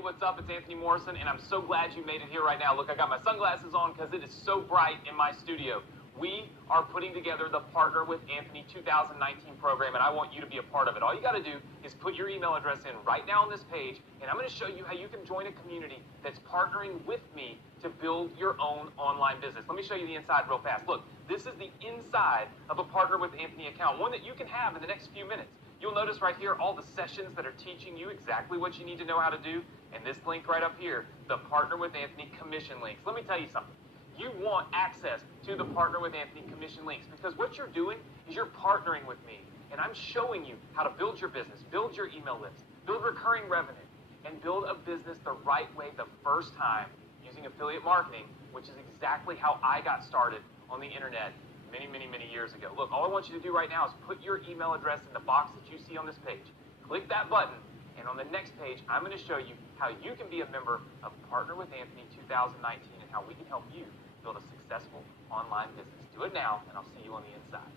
Hey, what's up? It's Anthony Morrison, and I'm so glad you made it here right now. Look, I got my sunglasses on because it is so bright in my studio. We are putting together the Partner with Anthony 2019 program, and I want you to be a part of it. All you got to do is put your email address in right now on this page, and I'm going to show you how you can join a community that's partnering with me to build your own online business. Let me show you the inside real fast. Look, this is the inside of a Partner with Anthony account, one that you can have in the next few minutes. You'll notice right here all the sessions that are teaching you exactly what you need to know how to do. And this link right up here, the Partner with Anthony commission links. Let me tell you something. You want access to the Partner with Anthony commission links because what you're doing is you're partnering with me. And I'm showing you how to build your business, build your email list, build recurring revenue, and build a business the right way the first time using affiliate marketing, which is exactly how I got started on the internet many years ago. Look, all I want you to do right now is put your email address in the box that you see on this page. Click that button, and on the next page, I'm going to show you how you can be a member of Partner with Anthony 2019 and how we can help you build a successful online business. Do it now, and I'll see you on the inside.